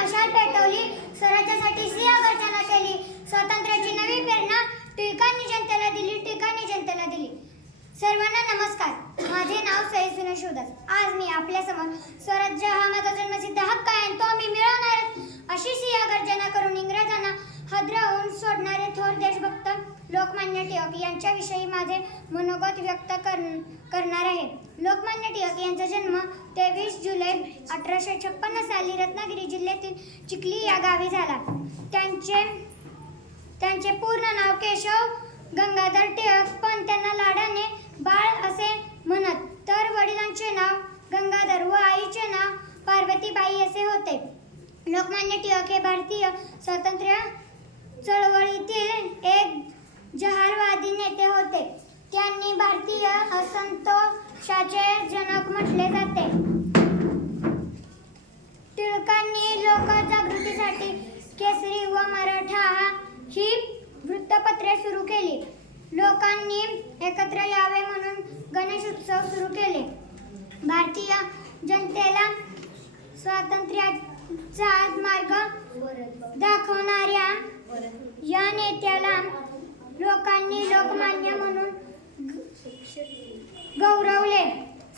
मशाल पेटवली. स्वराज्यासाठी सिंह गर्जना केली. स्वातंत्र्याची नवी प्रेरणा टिळकांनी जनतेला दिली टिळकांनी जनतेला दिली. सर्वांना नमस्कार. माझे नाव सहिष्णू शिवदास आज मी आपल्यासमोर स्वराज्य हा माझा जन्मसिद्ध हक्क आहे आणि तो मी मिळवणारच अशी सिंह गर्जना करून इंग्रजांना हदरावून सोडणारे थोर देशभक्त लोकमान्य टिळक यांच्याविषयी माझे मनोगत व्यक्त कर करणार आहे. लोकमान्य टिळक यांचा जन्म तेवीस जुलै अठराशे छप्पन्न साली रत्नागिरी जिल्ह्यातील चिखली या गावी झाला. त्यांचे त्यांचे पूर्ण नाव केशव गंगाधर टिळक पण त्यांना लाडाने बाळ असे म्हणत तर वडिलांचे नाव गंगाधर व आईचे नाव पार्वतीबाई असे होते. लोकमान्य टिळक हे भारतीय स्वातंत्र्य चळवळीतील एक जहारवादी नेते होते. त्यांनी भारतीय असंतोषाचे जनक म्हटले जाते. टिळकांनी लोकजागृतीसाठी केसरी व मराठा ही वृत्तपत्रे सुरू केली. लोकांनी एकत्र यावे म्हणून गणेश उत्सव सुरू केले. भारतीय जनतेला स्वातंत्र्याचा मार्ग दाखवणाऱ्या या नेत्याला लोकांनी लोकमान्य म्हणून गौरवले.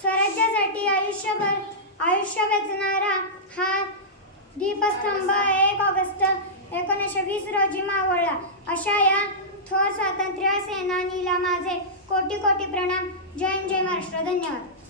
स्वराज्यासाठी आयुष्यभर आयुष्य वेचणार दीपस्तंभ एक ऑगस्ट एकोणीसशे वीस रोजी मावळला. अशा या थोर स्वातंत्र्य सेनानीला माझे कोटी कोटी प्रणाम. जय जय महाराष्ट्र. धन्यवाद.